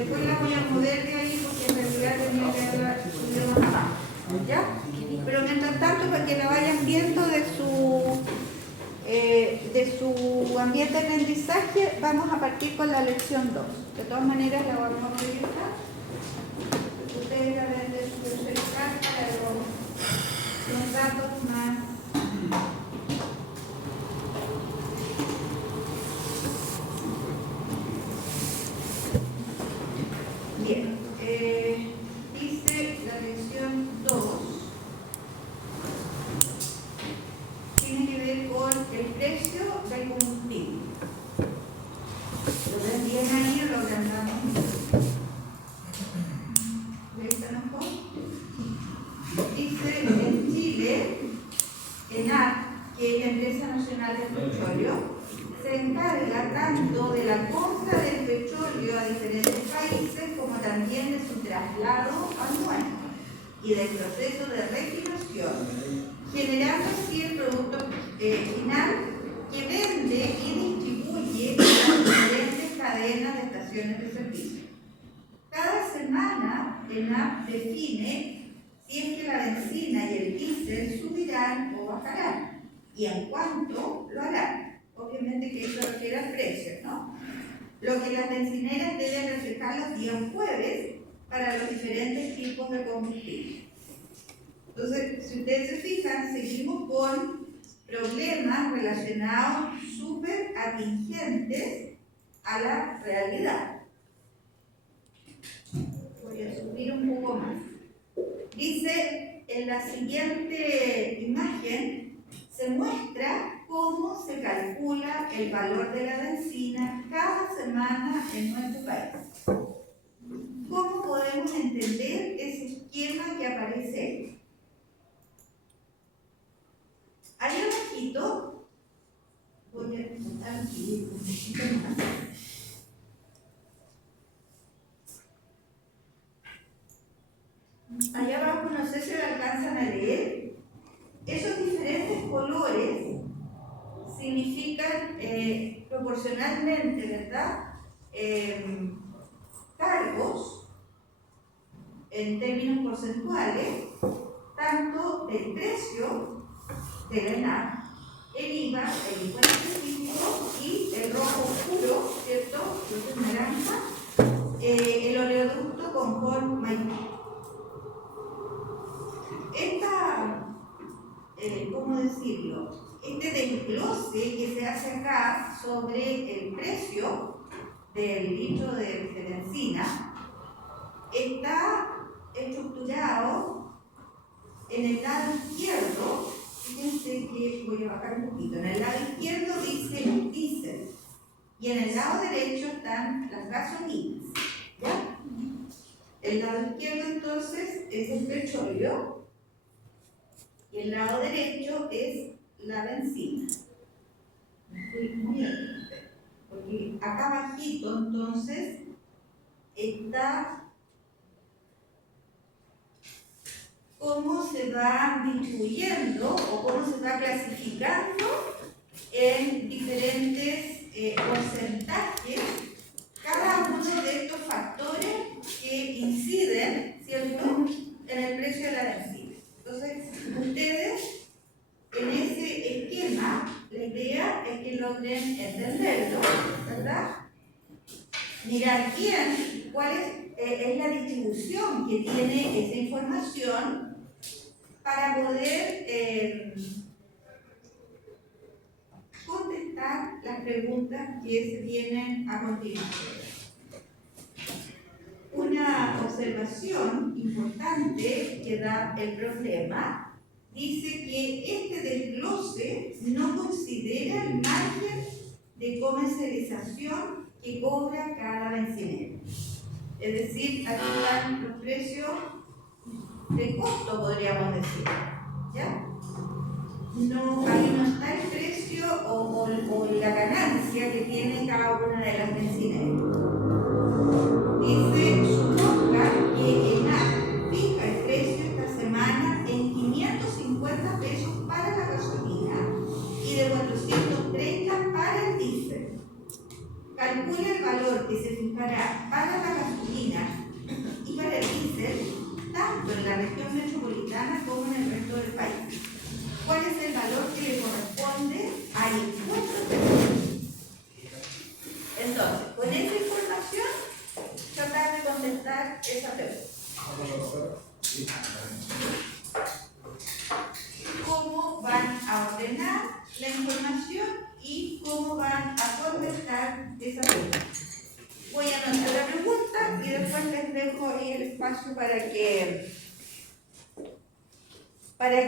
Después la voy a mover de ahí porque en realidad tenía que hablar de más abajo, ¿ya? Pero mientras tanto, para que la vayan viendo de su ambiente de aprendizaje, vamos a partir con la lección 2. De todas maneras, la vamos a revisar. Ustedes la ven de su celular para los datos más. Bien, dice la lección 2, tiene que ver con el precio del combustible. Lo ven bien ahí, lo agrandamos. ¿Está mejor? Dice en Chile, ENAP, que es la Empresa Nacional del Petróleo, se encarga tanto de la compra del petróleo a diferentes países como también de su traslado anual y del proceso de refinación, generando así el producto final que vende y distribuye a diferentes cadenas de estaciones de servicio. Cada semana, ENAP define si es que la benzina y el diésel subirán o bajarán y en cuánto lo harán. Obviamente que eso refiere al precio, ¿no? Lo que las bencineras deben reflejar los días jueves para los diferentes tipos de combustible. Entonces, si ustedes se fijan, seguimos con problemas relacionados súper atingentes a la realidad. Voy a subir un poco más. Dice en la siguiente imagen, se muestra cómo se calcula el valor de la benzina cada semana en nuestro país. ¿Cómo podemos entender ese esquema que aparece ahí? Ahí abajito, voy a contar aquí un poquito más. Allá abajo, no sé si lo alcanzan a leer, esos diferentes colores significan proporcionalmente, ¿verdad? Cargos en términos porcentuales, tanto del precio de la ENAP, el IVA, el impuesto específico y el rojo oscuro, ¿cierto? Que es naranja, el oleoducto con Maipú. ¿Cómo decirlo? Este desglose que se hace acá sobre el precio del litro de benzina está estructurado en el lado izquierdo. Fíjense que voy a bajar un poquito. En el lado izquierdo dice diésel y en el lado derecho están las gasolinas. ¿Ya? El lado izquierdo entonces es el petróleo y el lado derecho es la benzina. Muy bien, porque acá abajito entonces está cómo se va distribuyendo o cómo se va clasificando en diferentes porcentajes cada uno de estos factores que inciden, ¿cierto?, en el precio de la benzina. Entonces, ustedes en ese esquema, la idea es que logren entenderlo, ¿verdad? Mirar bien cuál es la distribución que tiene esa información para poder contestar las preguntas que se vienen a continuación. Una observación importante que da el problema dice que este desglose no considera el margen de comercialización que cobra cada bencinero. Es decir, aquí están los precios de costo, podríamos decir, ¿ya? No, ahí no está el precio o la ganancia que tiene cada una de las bencineras. Dice, suponga que ENAP fija el precio esta semana en 550 pesos para la gasolina y de 430 para el diésel. calcula el valor que se fijará para la gasolina y para el diésel, tanto en la región metropolitana como en el resto del país. ¿Cuál es el valor que le corresponde al impuesto? Entonces, con esa información, tratar de contestar esa pregunta. ¿Cómo van a ordenar la información y cómo van a contestar esa pregunta? Voy a anotar la pregunta y después les dejo ahí el espacio para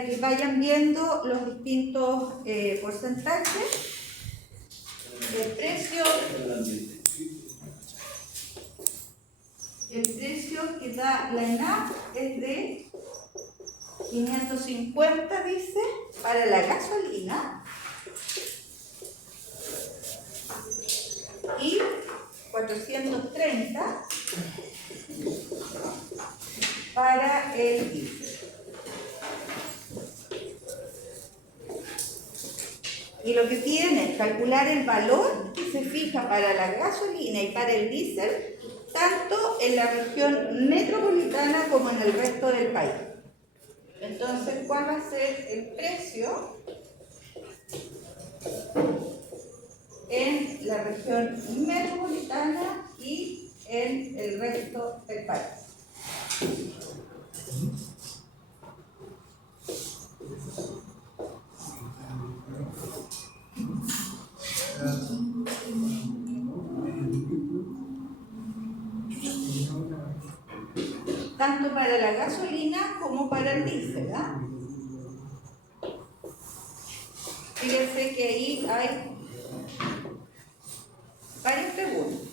que vayan viendo los distintos porcentajes. El precio que da la ENAP es de 550, dice, para la gasolina y 430 para el diésel. Y lo que piden es calcular el valor que se fija para la gasolina y para el diésel, tanto en la región metropolitana como en el resto del país. Entonces, ¿cuál va a ser el precio en la región metropolitana y en el resto del país? Tanto para la gasolina como para el diésel, ¿ah? Fíjense que ahí hay varias preguntas.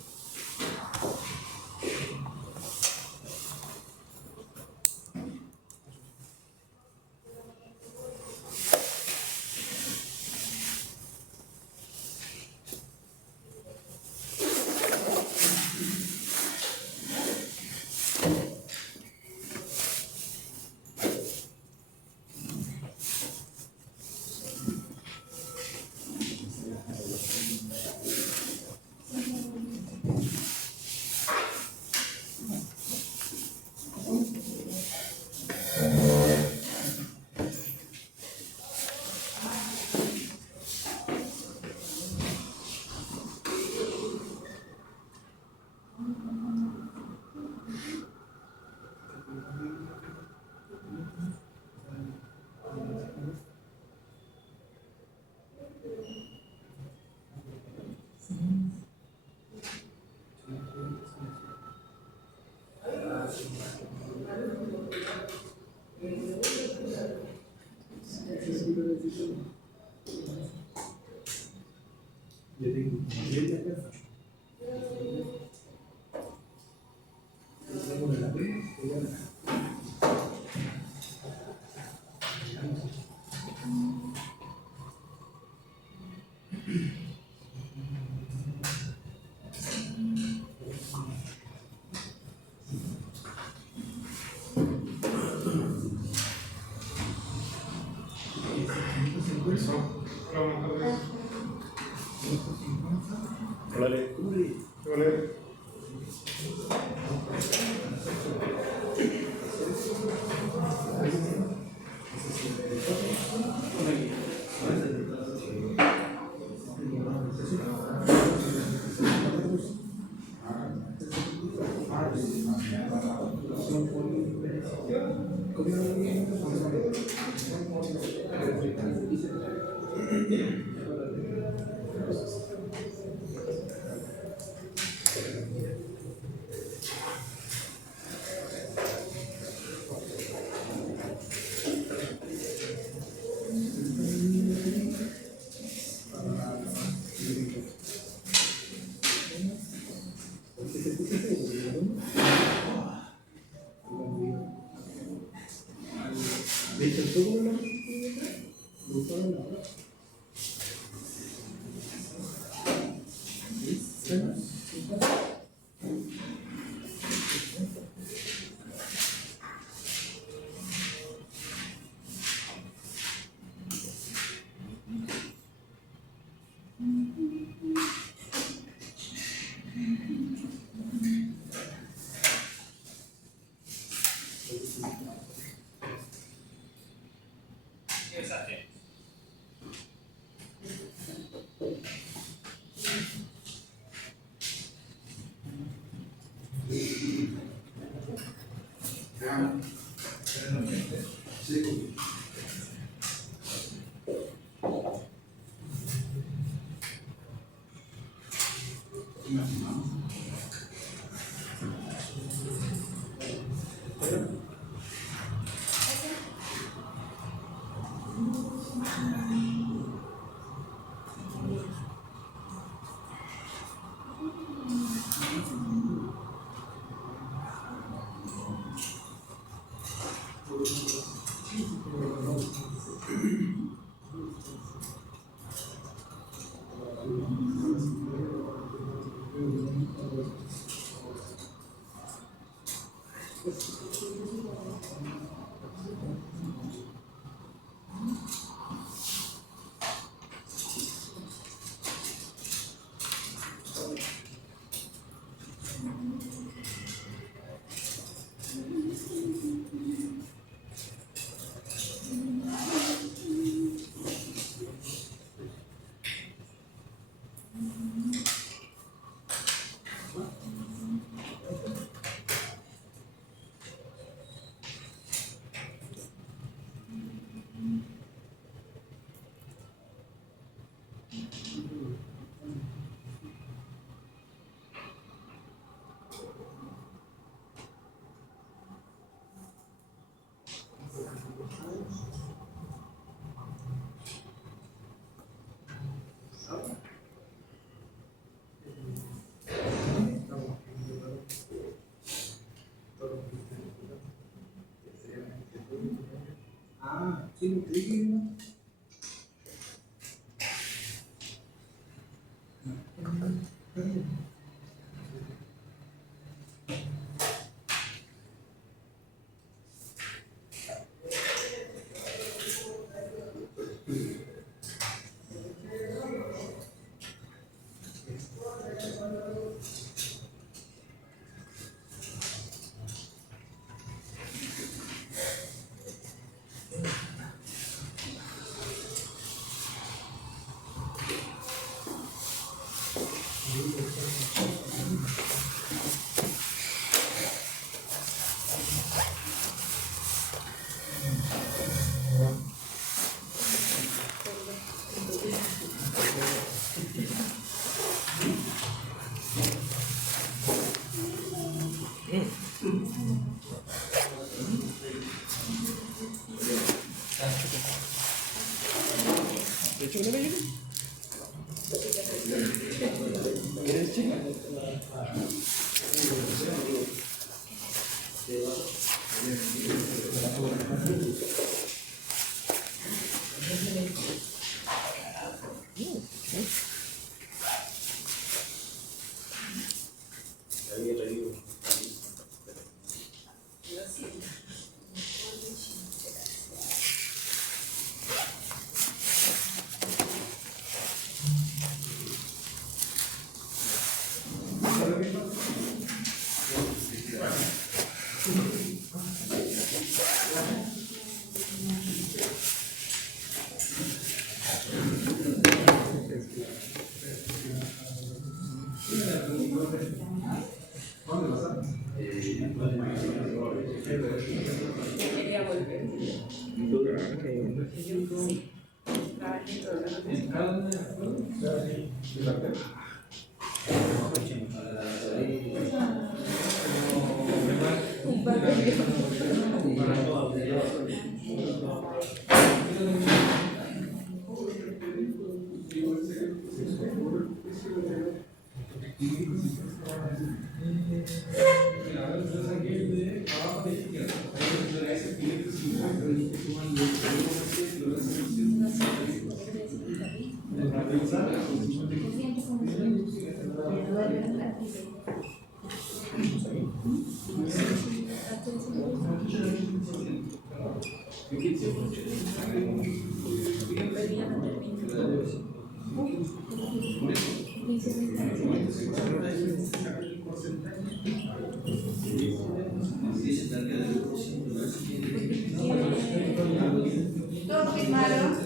Todos firmaron.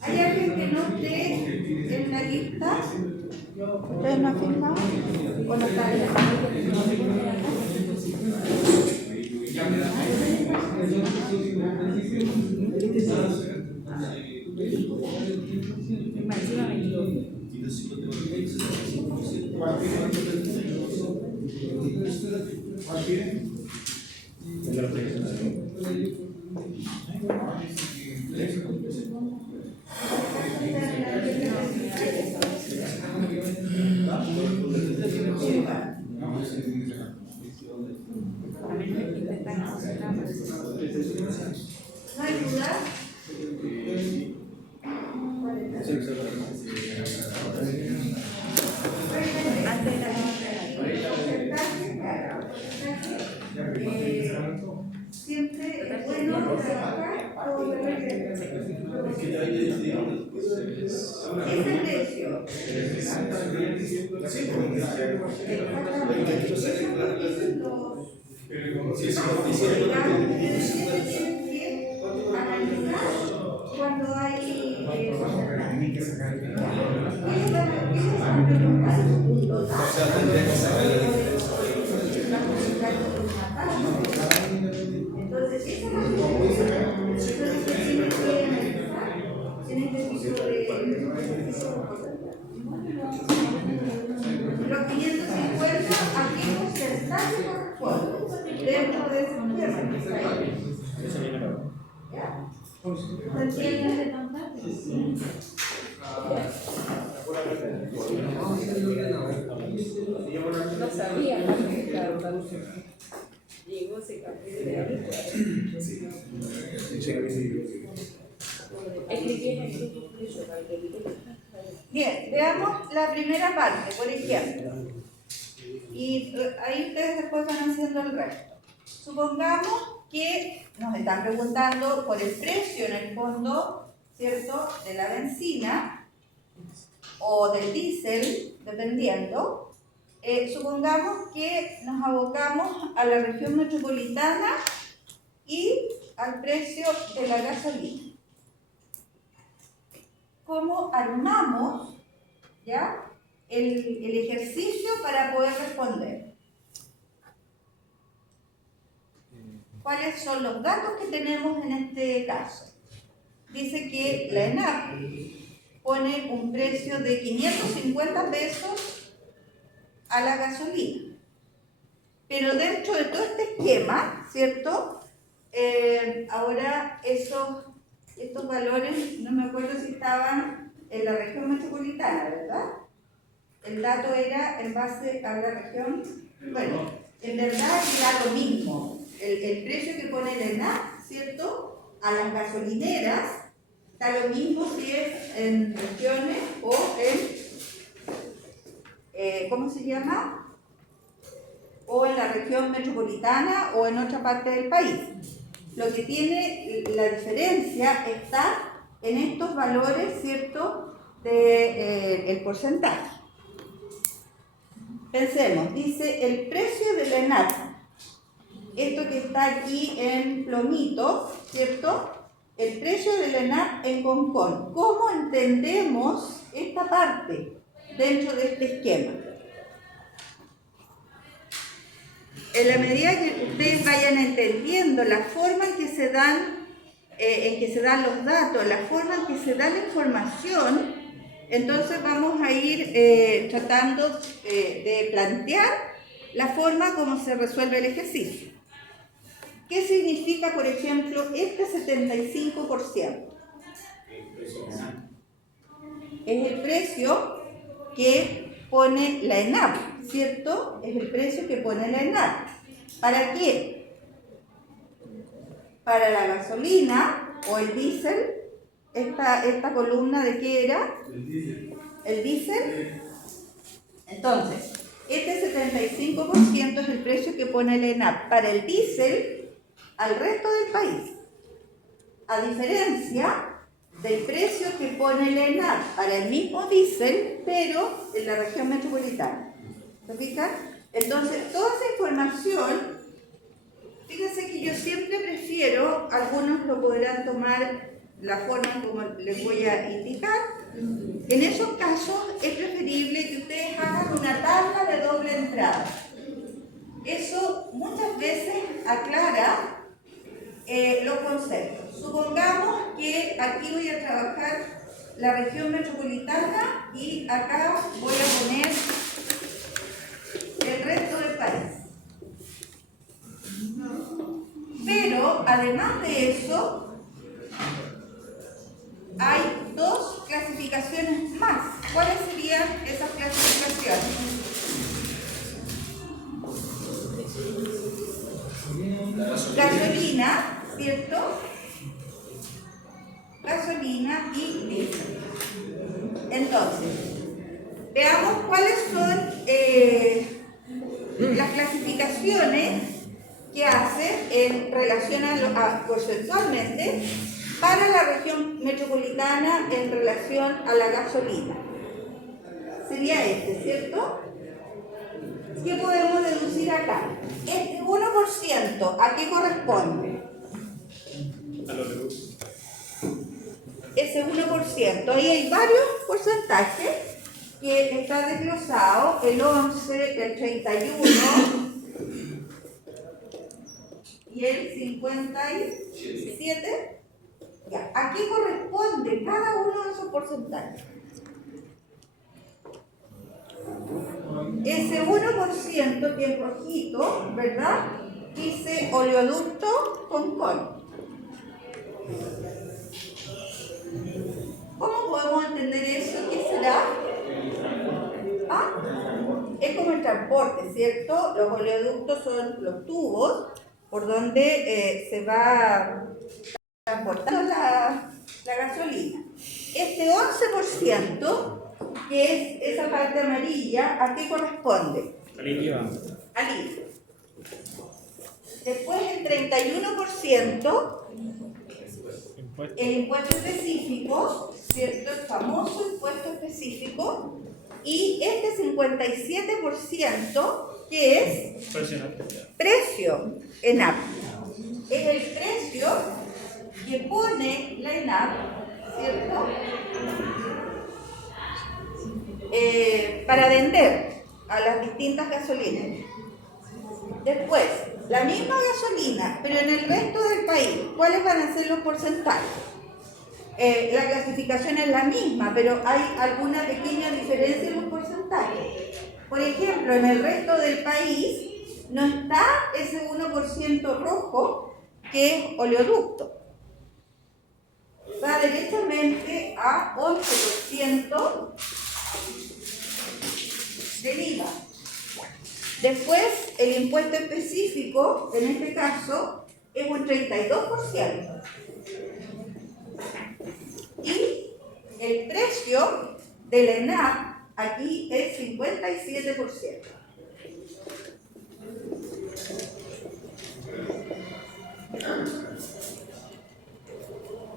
¿Hay alguien que no esté en la lista? ¿Ustedes no han firmado? ¿O no están en la lista? ¿No hay duda? Siempre es bueno trabajar con el ese precio. Cuando hay entonces esa es la los 550 aquí porcentaje corresponde dentro de ese esquema. ¿Ya? ¿Entiendes? No sabía que llegó ese capítulo de Bien, veamos la primera parte, por ejemplo. Y ahí ustedes después van haciendo el resto. Supongamos que nos están preguntando por el precio en el fondo, ¿cierto?, de la benzina o del diésel, dependiendo. Supongamos que nos abocamos a la región metropolitana y al precio de la gasolina. ¿Cómo armamos ya el ejercicio para poder responder? ¿Cuáles son los datos que tenemos en este caso? Dice que la ENAP pone un precio de 550 pesos a la gasolina. Pero dentro de todo este esquema, ¿cierto? Ahora estos valores, no me acuerdo si estaban en la región metropolitana, ¿verdad? El dato era en base a la región, bueno, en verdad era lo mismo. El precio que pone el ENAP, ¿cierto?, a las gasolineras, está lo mismo si es en regiones o en, ¿cómo se llama? O en la región metropolitana o en otra parte del país. Lo que tiene la diferencia está en estos valores, ¿cierto?, del porcentaje. Pensemos, dice el precio de la ENAP, esto que está aquí en plomito, ¿cierto?, el precio de la ENAP en Concón. ¿Cómo entendemos esta parte dentro de este esquema? En la medida que ustedes vayan entendiendo la forma en que se dan los datos, la forma en que se da la información, entonces vamos a ir tratando de plantear la forma como se resuelve el ejercicio. ¿Qué significa, por ejemplo, este 75%? Es el precio que pone la ENAP, ¿cierto? Es el precio que pone la ENAP. ¿Para qué? Para la gasolina o el diésel. ¿Esta columna de qué era? El diésel. Entonces, este 75% es el precio que pone la ENAP para el diésel al resto del país, a diferencia del precio que pone la ENAP para el mismo diésel, pero en la región metropolitana. ¿Se fijan? Entonces, toda esa información, fíjense que yo siempre prefiero, algunos lo podrán tomar la forma como les voy a indicar. En esos casos es preferible que ustedes hagan una tabla de doble entrada. Eso muchas veces aclara los conceptos. Supongamos que aquí voy a trabajar la región metropolitana y acá voy a poner el resto del país. Pero además de eso, hay dos clasificaciones más. ¿Cuáles serían esas clasificaciones? Gasolina, ¿cierto? Gasolina y diésel. Entonces, veamos cuáles son las clasificaciones que hace en relación porcentualmente para la región metropolitana en relación a la gasolina. Sería este, ¿cierto? ¿Qué podemos deducir acá? Este 1%, ¿a qué corresponde? Ese 1%. Ahí hay varios porcentajes que está desglosado, el 11, el 31 y el 57. Ya, ¿a qué corresponde cada uno de esos porcentajes? Ese 1% que es rojito, ¿verdad? Dice oleoducto Concón. ¿Cómo podemos entender eso? ¿Qué será? ¿Ah? Es como el transporte, ¿cierto? Los oleoductos son los tubos por donde se va transportando la gasolina. Este 11%, que es esa parte amarilla, ¿a qué corresponde? Al IVA. Después el 31%, el impuesto específico, ¿cierto? El famoso impuesto específico. Y este 57%, que es precio ENAP. Es el precio que pone la ENAP, ¿cierto? Para vender a las distintas gasolineras. Después, la misma gasolina, pero en el resto del país, ¿cuáles van a ser los porcentajes? La clasificación es la misma, pero hay alguna pequeña diferencia en los porcentajes. Por ejemplo, en el resto del país no está ese 1% rojo que es oleoducto. Va derechamente a 11% del IVA. Después, el impuesto específico, en este caso, es un 32%. Y el precio de la ENAP aquí es 57%.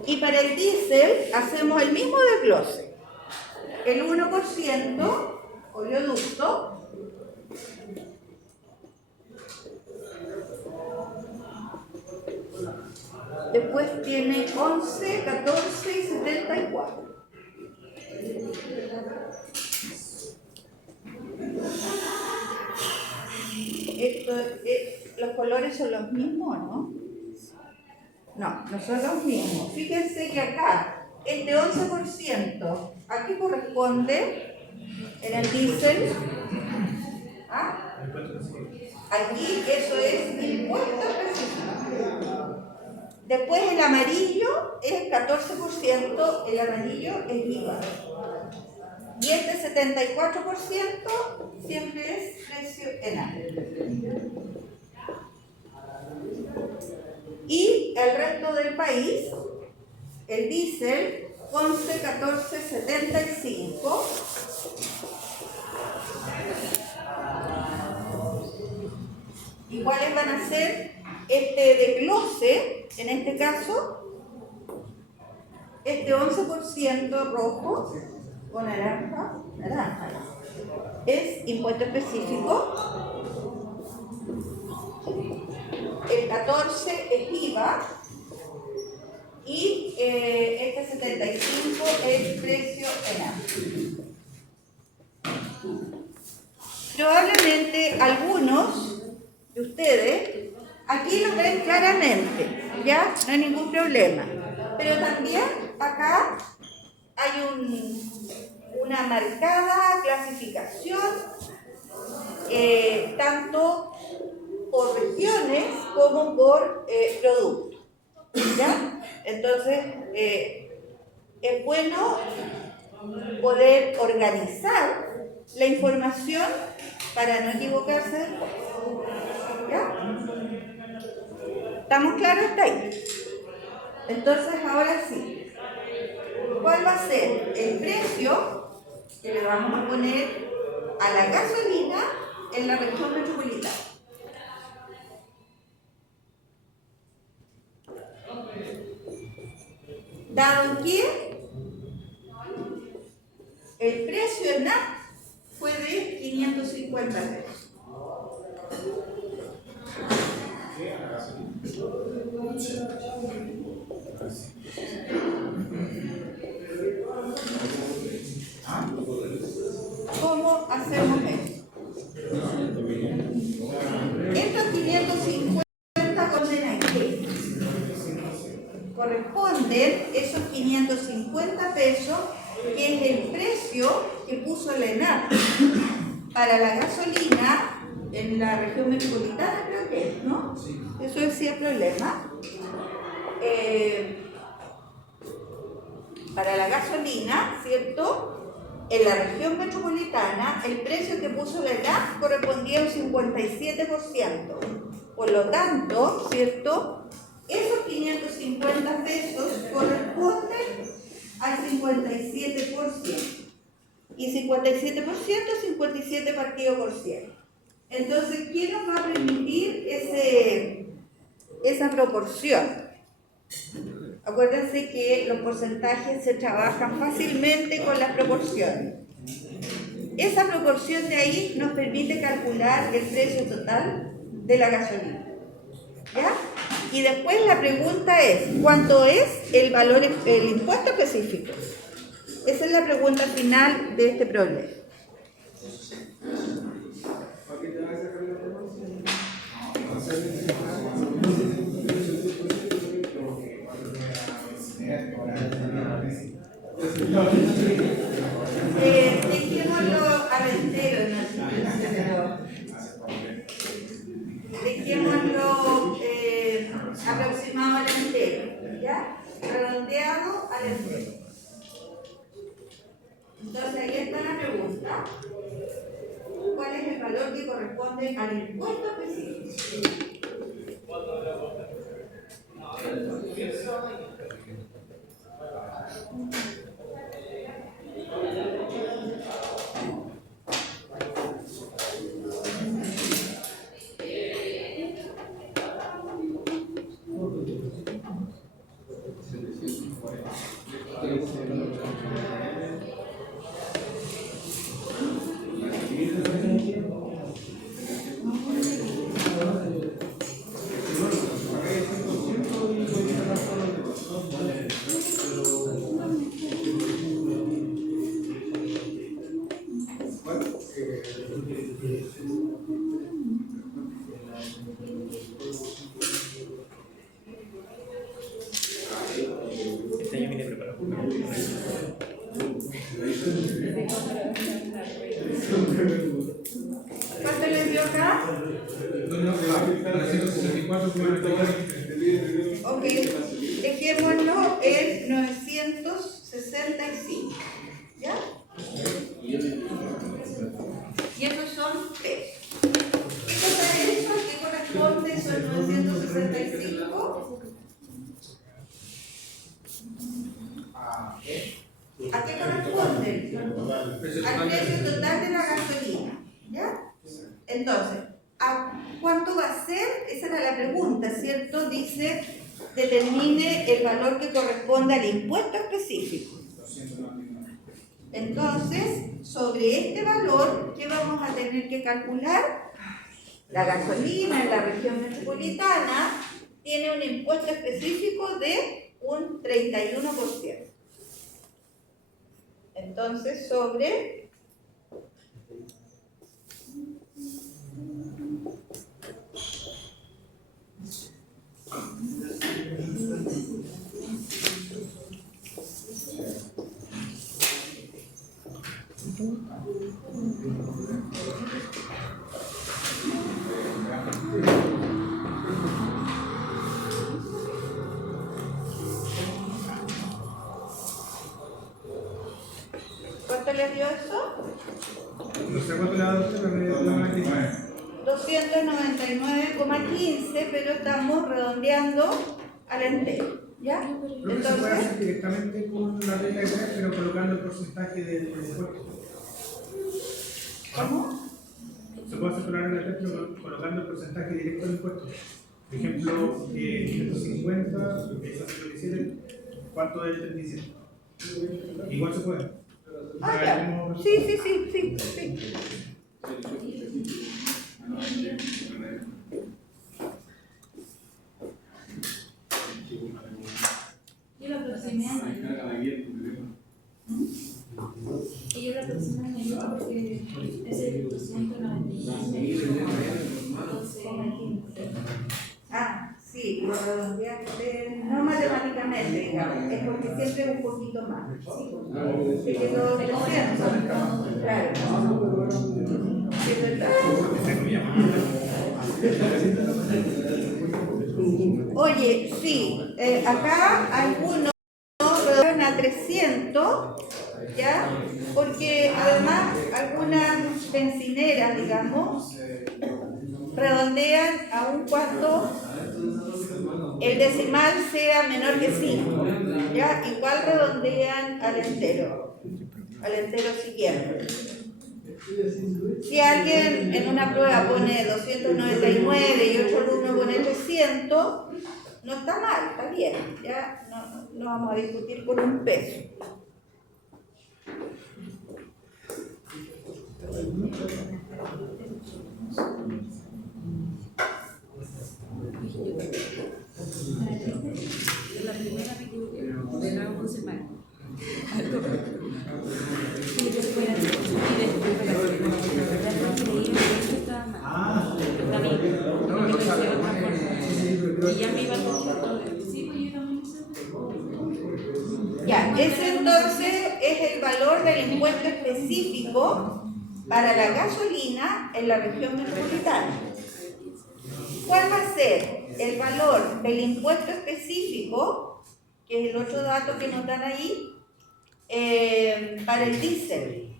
Y para el diésel hacemos el mismo desglose. El 1% oleoducto. Después tiene 11, 14 y 74. Los colores son los mismos, ¿no? No, no son los mismos. Fíjense que acá, este 11%, ¿a qué corresponde en el diésel? ¿Ah? Aquí eso es impuesto específico. Después el amarillo es 14%, el amarillo es IVA. Y este 74% siempre es precio ENAP. Y el resto del país, el diésel, 11, 14, 75. ¿Y cuáles van a ser este desglose? En este caso, este 11% rojo o naranja, es impuesto específico. El 14 es IVA y este 75 es precio ENAP. Probablemente algunos de ustedes Aquí lo ven claramente, ¿ya? No hay ningún problema. Pero también acá hay una marcada clasificación, tanto por regiones como por productos, ¿ya? Entonces, es bueno poder organizar la información para no equivocarse después, ¿ya? ¿Estamos claros hasta ahí? Entonces, ahora sí, ¿cuál va a ser el precio que le vamos a poner a la gasolina en la región metropolitana? Dado que el precio en NAP fue de 550 pesos. ¿Cómo hacemos eso? Estos 550 condenan qué? Corresponden esos 550 pesos, que es el precio que puso la ENAP para la gasolina en la región metropolitana, creo que es, ¿no? Eso decía el problema. Para la gasolina, ¿cierto? En la región metropolitana, el precio que puso la ENAP correspondía a un 57%. Por lo tanto, ¿cierto? Esos 550 pesos corresponden al 57%. Y 57%, 57 partido por 100. Entonces, ¿qué nos va a permitir esa proporción? Acuérdense que los porcentajes se trabajan fácilmente con las proporciones. Esa proporción de ahí nos permite calcular el precio total de la gasolina, ¿ya? Y después la pregunta es, ¿cuánto es el valor, el impuesto específico? Esa es la pregunta final de este problema. Dejémoslo al entero, dejémoslo aproximado al entero, ¿ya? Redondeado al entero. Entonces ahí está la pregunta. ¿Cuál es el valor que corresponde al impuesto específico? ¿Cuánto le dio acá? Ok, dejémoslo en 965, ¿ya? Y esos son pesos. ¿Qué cosa es eso? ¿Qué corresponde esos 965? ¿A qué corresponde? Al precio total de la gasolina, ¿ya? Entonces, ¿a cuánto va a ser? Esa era la pregunta, ¿cierto? Dice, determine el valor que corresponde al impuesto específico. Entonces, sobre este valor, ¿qué vamos a tener que calcular? La gasolina en la región metropolitana tiene un impuesto específico de un 31%. Entonces, sobre salió eso? No sé cuánto le da a usted, pero me dio 299,15, pero estamos redondeando al entero, ¿ya? Creo que se puede hacer directamente con la regla de 3, pero colocando el porcentaje del impuesto. ¿Cómo? Se puede hacer con la regla de 3, pero colocando el porcentaje directo del impuesto. Por ejemplo, 550, eso es 37, ¿cuánto es el 37? Igual se puede. Ah, ya. Sí. Y la próxima ellos la próxima año porque es el 299. Ah, sí, lo redondeaste, no matemáticamente, digamos, es porque siempre es un poquito más. Se quedó 300, claro. Sí, es verdad. Oye, sí, acá algunos redondearon a 300, ¿ya? Porque además algunas bencineras, digamos, redondean aun cuando el decimal sea menor que 5, ¿ya? Igual redondean al entero siguiente. Si alguien en una prueba pone 299 y otro alumno pone 300, no está mal, está bien, ya no vamos a discutir por un peso. La primera me equivoqué, de la 11 mal. Y después fue la y ya me iba a Ya, ese entonces es el valor del impuesto específico para la gasolina en la región metropolitana. ¿Cuál va a ser el valor del impuesto específico, que es el otro dato que nos dan ahí, para el diésel?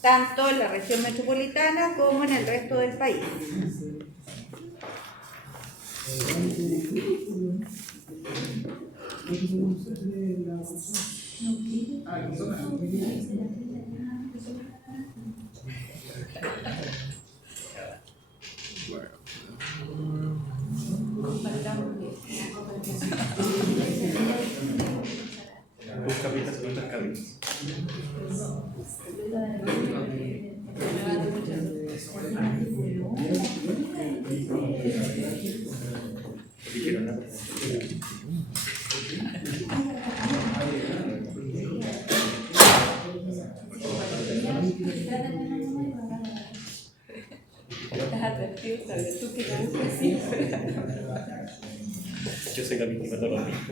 Tanto en la región metropolitana como en el resto del país. Yo soy la víctima de los mismos.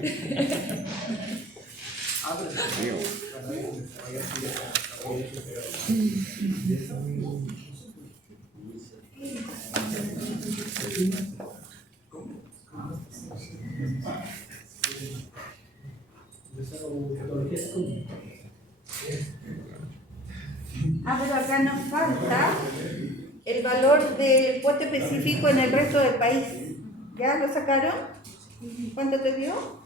Pero acá nos falta el valor del impuesto específico en el resto del país. ¿Ya lo sacaron? ¿Cuánto te dio?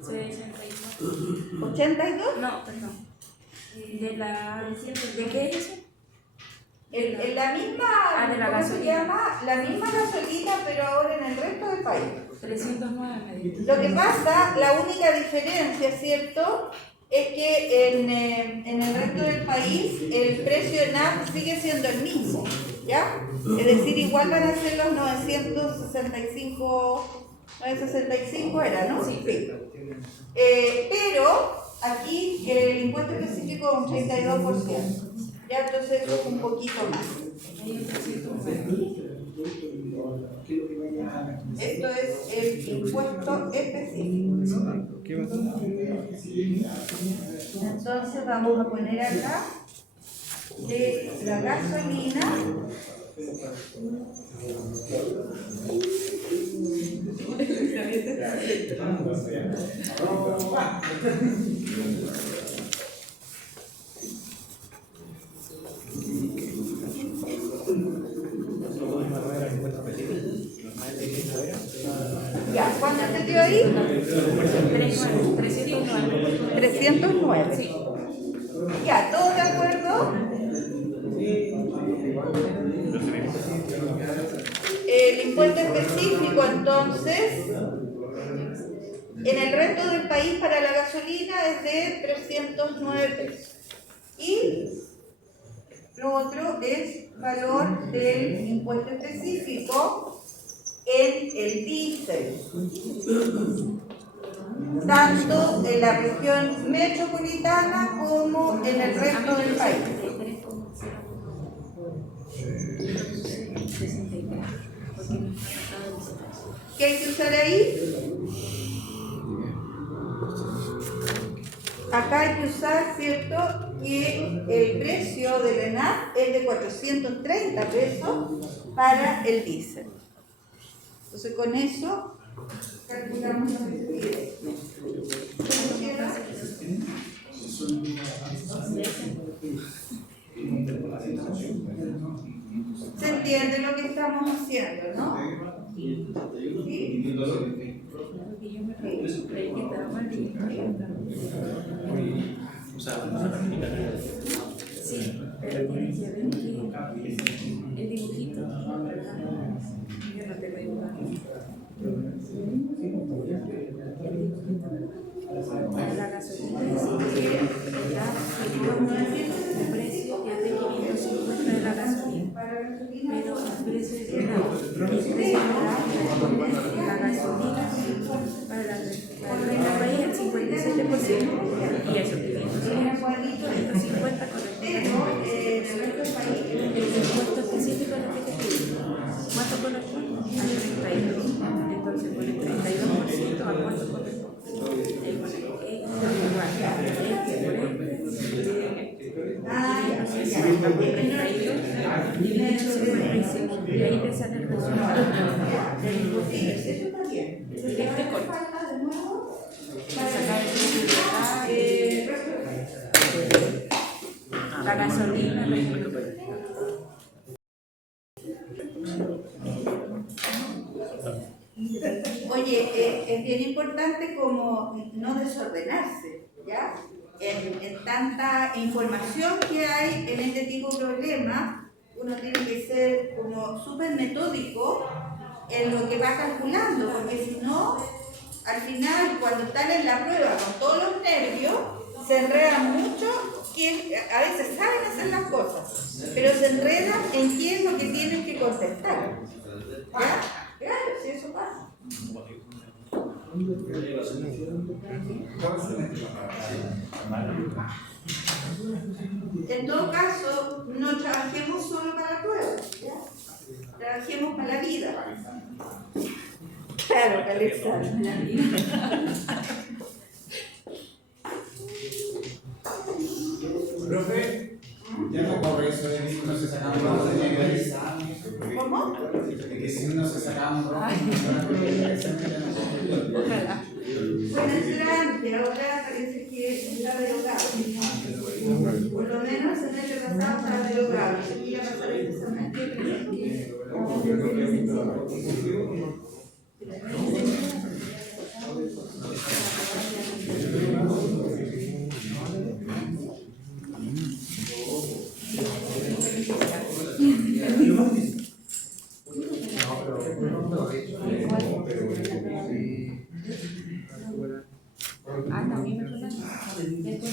62. ¿82? No, perdón. ¿De qué es eso? La misma, de la ¿cómo se gasolina. llama? La misma gasolina, pero ahora en el resto del país. 309 me dijo. Lo que pasa, la única diferencia, ¿cierto?, es que en el resto del país el precio de NAP sigue siendo el mismo, ¿ya? Es decir, igual van a ser los 965 era, ¿no? Sí. Pero aquí el impuesto específico es un 32%, ¿ya? Entonces un poquito más. Esto es el impuesto específico. Entonces vamos a poner acá de la gasolina. metió ahí? 309. 309. Ya, ¿todos de acuerdo? El impuesto específico, entonces, en el resto del país para la gasolina es de 309 pesos. Y lo otro es valor del impuesto específico en el diésel, tanto en la región metropolitana como en el resto del país. ¿Qué hay que usar ahí? Acá hay que usar, ¿cierto?, que el precio del ENAP es de 430 pesos para el diésel. Entonces con eso calculamos lo que se pide. ¿Se entiende lo que estamos haciendo, no? ¿Sí? Sí, pero tiene que ver que el dibujito. Yo no tengo dibujado. Para la gasolina dice que el precio es de 550 de la gasolina, pero el precio es de la gasolina para el país es el 57% y eso 550 con el impuesto específico en el que te pide. ¿Cuánto corresponde? Al 32. Entonces con el 32% ¿a cuánto corresponde? Y ahí te sale el resultado. Directo y corto. Sacar la gasolina, Oye, es bien importante como no desordenarse, ¿ya? En tanta información que hay en este tipo de problemas, uno tiene que ser como súper metódico en lo que va calculando, porque si no, al final, cuando están en la prueba con todos los nervios, se enredan mucho, que a veces saben hacer las cosas, pero se enredan en qué es lo que tienen que contestar. ¿Ya? Claro, si eso pasa. En todo caso, no trabajemos solo para la prueba, ¿ya? Trabajemos para la vida. Claro, para el examen. La vida. Profe, ya no corre eso de que no se sacaban rojas. ¿Cómo? Que si no se sacaban rojas, Bueno, eso era antes, ahora parece que está derogado. Por lo menos en el año pasado estaba derogado. Se iba a pasar el examen. también me fue después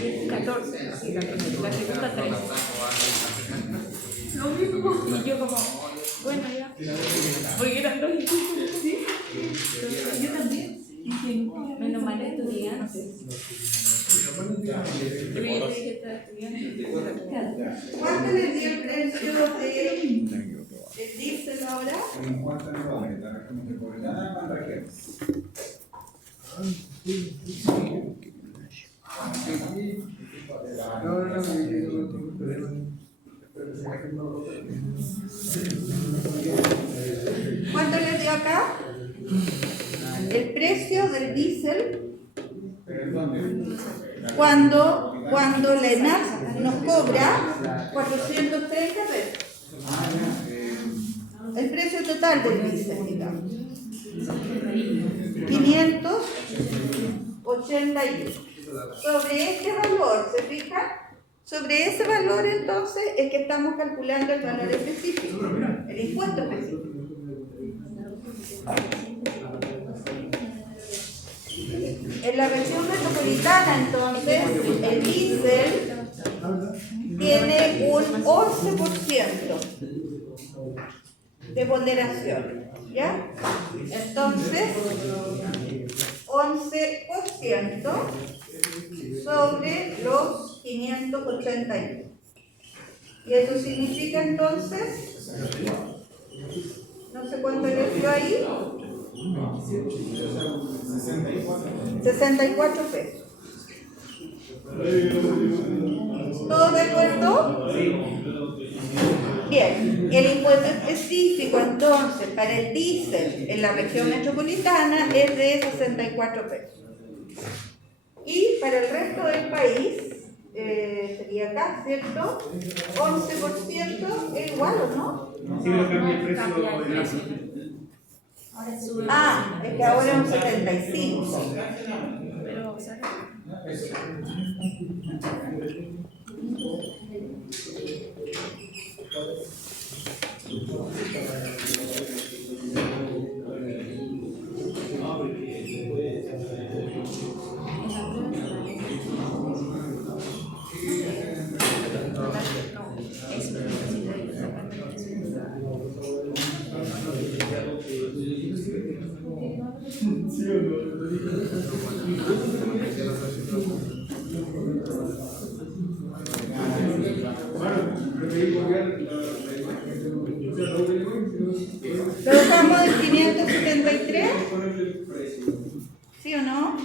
me 14, así 14, la segunda 3. Lo mismo. Y yo como, bueno ya, porque eran 2 y 5, ¿sí? Yo también. Menos mal estudiante. Pero yo te dije que estaba estudiante. ¿Cuánto le dio el precio del diésel ahora? ¿Cuánto le dio acá? El precio del diésel cuando la ENAP nos cobra 430 pesos. El precio total del diésel, digamos. 581. Sobre este valor, ¿se fijan? Sobre ese valor entonces es que estamos calculando el valor específico, el impuesto específico. En la región metropolitana entonces el diésel tiene un 11% de ponderación, ¿ya? Entonces 11% sobre los 581. Y eso significa entonces, no sé cuánto le dio ahí, 64 pesos. ¿Todos de acuerdo? Bien, el impuesto específico entonces para el diésel en la región metropolitana es de 64 pesos. Y para el resto del país, sería acá, ¿cierto? 11% es igual, ¿o no? Sí, pero cambia el precio de la... Ah, es que ahora es un 75. Pero, o sea, ¿Lo dejamos en 573? ¿Sí o no?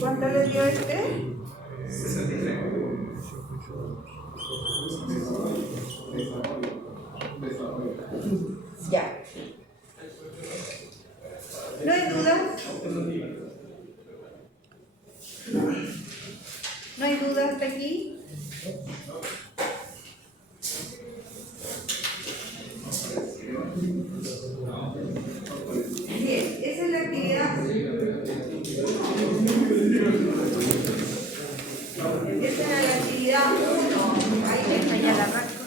¿Cuánto le dio este? 63. Ya. ¿No hay dudas? ¿No hay dudas hasta aquí? Bien, esa es la actividad. Esa era la actividad 1. Ahí está ya la arranco.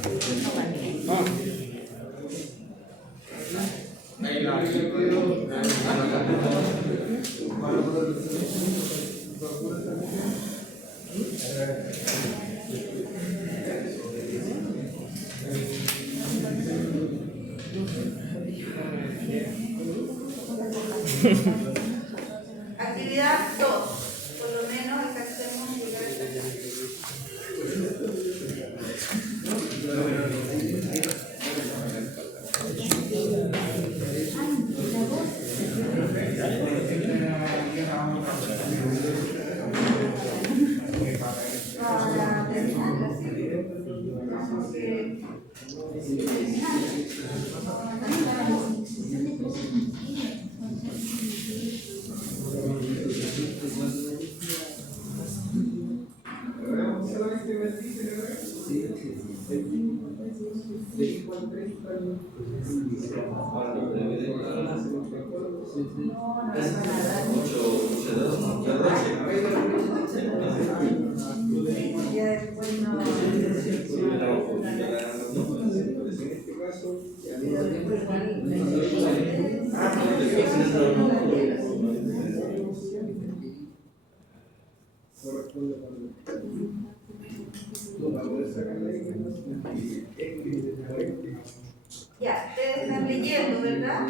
Actividad 2. Por lo menos alcancemos llegar hasta acá. Para terminar la serie, tenemos que ya después no. Ya, ustedes están leyendo, ¿verdad?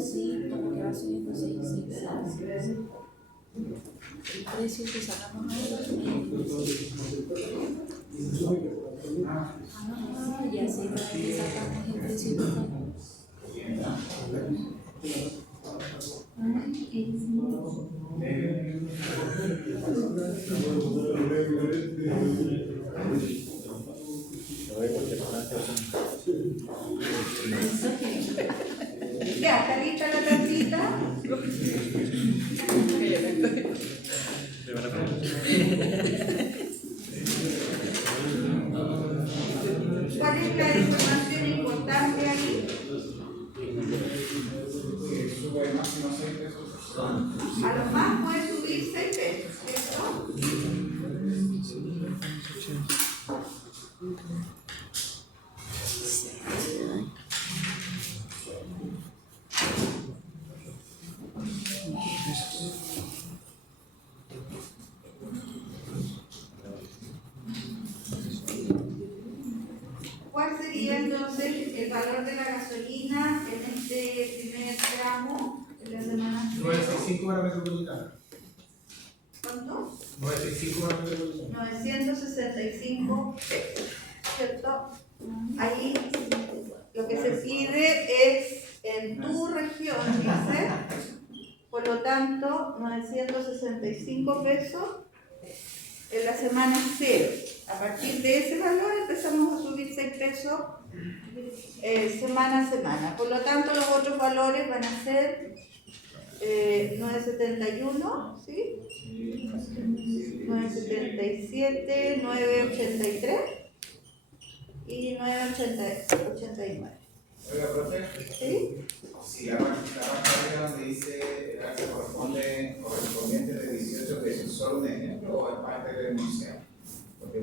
Sí, como que va subiendo 6. El precio que sacamos ahora. Ya sé que sacamos el precio total. Ya, ¿está lista la tacita? ¿Cuál es la información importante ahí? Sube máximo 6 pesos. A lo más puede subir 6 pesos, ¿cierto? ¿Cuál sería entonces el valor de la gasolina en este primer tramo de la semana? 965 para metropolitana. ¿Cuánto? 965 para metropolitana. 965 pesos, ¿cierto? Ahí lo que se pide es en tu región, dice, por lo tanto, 965 pesos en la semana 0. A partir de ese valor empezamos a subir 6 pesos semana a semana. Por lo tanto, los otros valores van a ser 971, ¿sí? 977, 983 y 989. Oiga, profe, ¿Sí? si la parte arriba donde dice el alza correspondiente de 18 pesos, ¿solo un ejemplo o es parte del enunciado?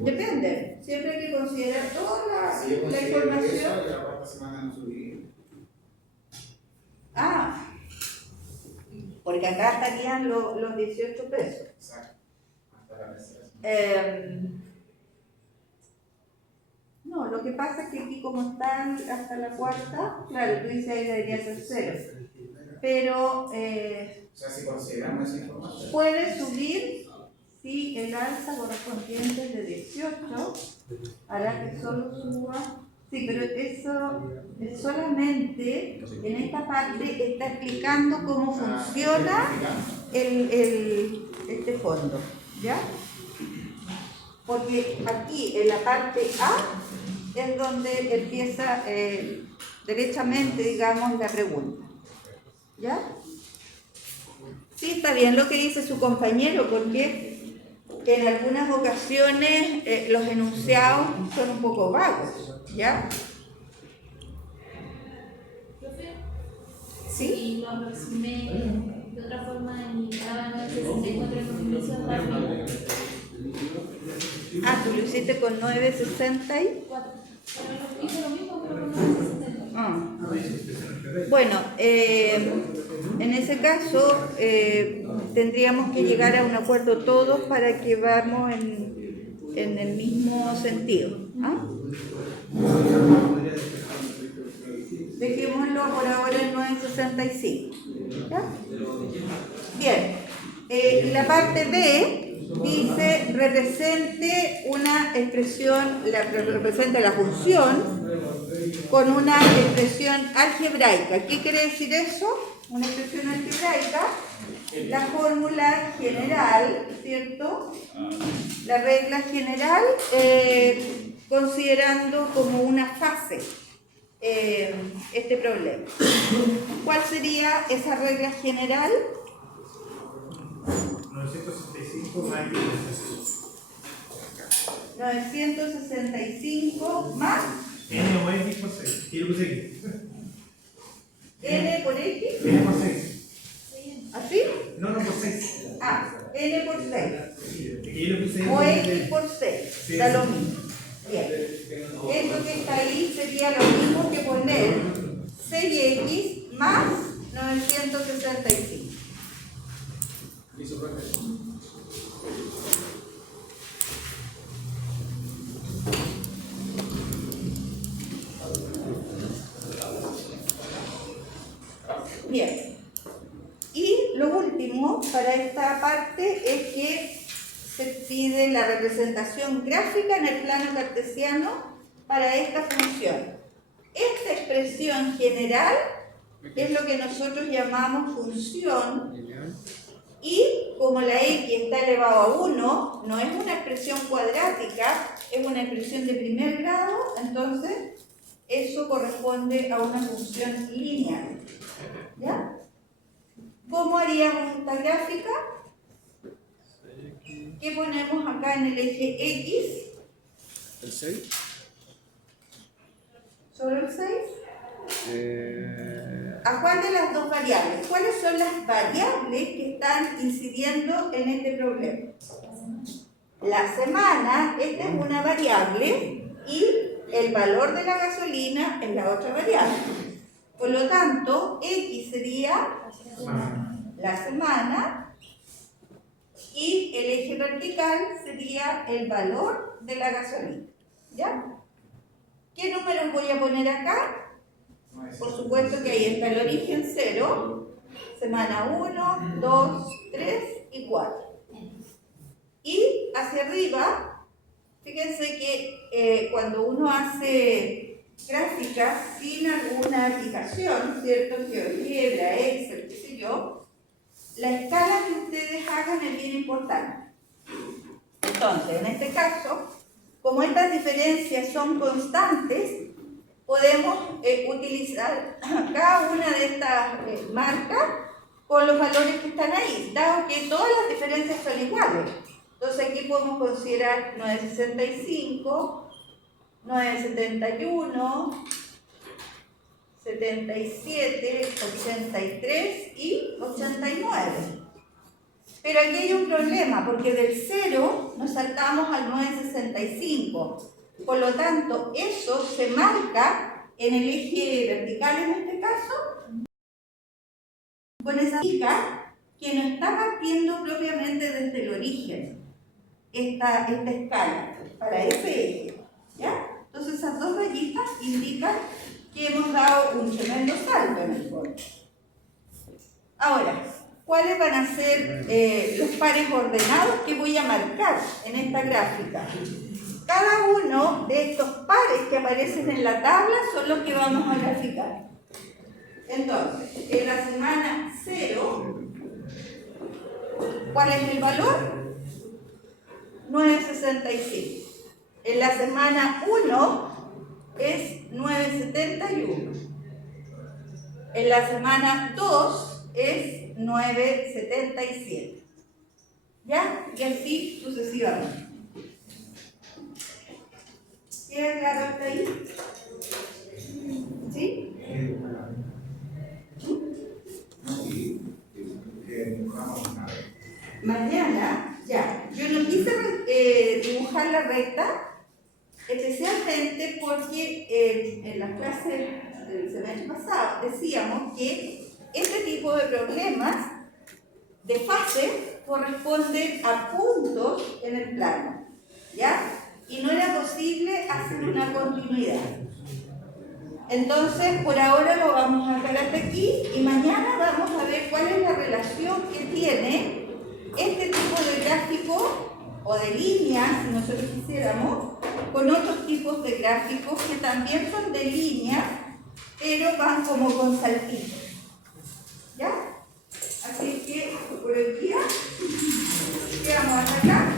Depende, siempre hay que considerar toda Si yo la considero información. eso, y la cuarta semana no subir. Ah, porque acá estarían los 18 pesos. Exacto. Hasta la tercera. No, lo que pasa es que aquí como están hasta la cuarta, claro, tú dices ahí debería ser 0. Pero O sea, si consideramos esa información. puede subir si el alza correspondiente es de 18, hará que solo suba. Sí, pero eso es solamente en esta parte está explicando cómo funciona este fondo, ¿ya? porque aquí en la parte A es donde empieza derechamente, digamos, la pregunta. ¿Ya? Sí, está bien lo que dice su compañero, porque en algunas ocasiones los enunciados son un poco vagos, ¿ya? Profe, ¿Sí? y lo aproximé de otra forma y estaba en el 64 en un inicio de la Ah, tú lo hiciste con 960 y... 4. Pero hice lo mismo, pero con 964. Ah. Bueno, en ese caso tendríamos que llegar a un acuerdo todos para que vamos en el mismo sentido. ¿Ah? Dejémoslo por ahora en 965. ¿Ya? Bien, la parte B dice represente una expresión, representa la función con una expresión algebraica. ¿Qué quiere decir eso? Una expresión algebraica, la fórmula general, ¿cierto? La regla general, considerando como una fase este problema. ¿Cuál sería esa regla general? 965 más 965 más N o X por 6. ¿Qué le puse aquí? N por X. N por 6. ¿Así? No, por 6. Ah, N por 6. Aquí yo le puse O X por 6. Da lo mismo. Bien. Esto que está ahí sería lo mismo que poner 6X más 965. Bien. Y lo último para esta parte es que se pide la representación gráfica en el plano cartesiano para esta función. Esta expresión general es lo que nosotros llamamos función, y como la x está elevado a 1, no es una expresión cuadrática, es una expresión de primer grado, entonces eso corresponde a una función lineal. ¿Ya? ¿Cómo haríamos esta gráfica? ¿Qué ponemos acá en el eje X? ¿El 6? ¿Solo el 6? ¿A cuál de las dos variables? ¿Cuáles son las variables que están incidiendo en este problema? La semana, esta es una variable, y el valor de la gasolina es la otra variable. Por lo tanto, X sería la semana y el eje vertical sería el valor de la gasolina. ¿Ya? ¿Qué números voy a poner acá? Por supuesto que ahí está el origen 0, semana 1, 2, 3 y 4. Y hacia arriba, fíjense que cuando uno hace gráficas sin alguna aplicación, ¿cierto? GeoGebra, Excel, qué sé yo, la escala que ustedes hagan es bien importante. Entonces, en este caso, como estas diferencias son constantes, podemos utilizar cada una de estas marcas con los valores que están ahí, dado que todas las diferencias son iguales. Entonces aquí podemos considerar 965, 971, 77, 83 y 89. Pero aquí hay un problema, porque del 0 nos saltamos al 965. Por lo tanto, eso se marca en el eje vertical en este caso, con esa indica que no está partiendo propiamente desde el origen esta escala para ese eje. ¿Ya? Entonces esas dos rayitas indican que hemos dado un tremendo salto en el fondo. Ahora, ¿cuáles van a ser los pares ordenados que voy a marcar en esta gráfica? Cada uno de estos pares que aparecen en la tabla son los que vamos a graficar. Entonces, en la semana 0, ¿cuál es el valor? 9,65. En la semana 1 es 9,71. En la semana 2 es 9,77. ¿Ya? Y así sucesivamente. ¿Queda claro hasta ahí? ¿Sí? Mañana, ya, yo no quise dibujar la recta, especialmente porque en las clases del semestre pasado decíamos que este tipo de problemas de fase corresponden a puntos en el plano, ¿ya? Y no era posible hacer una continuidad. Entonces, por ahora lo vamos a dejar hasta aquí y mañana vamos a ver cuál es la relación que tiene este tipo de gráfico o de líneas, si nosotros quisiéramos, con otros tipos de gráficos que también son de líneas, pero van como con saltitos. ¿Ya? Así que por el día quedamos hasta acá.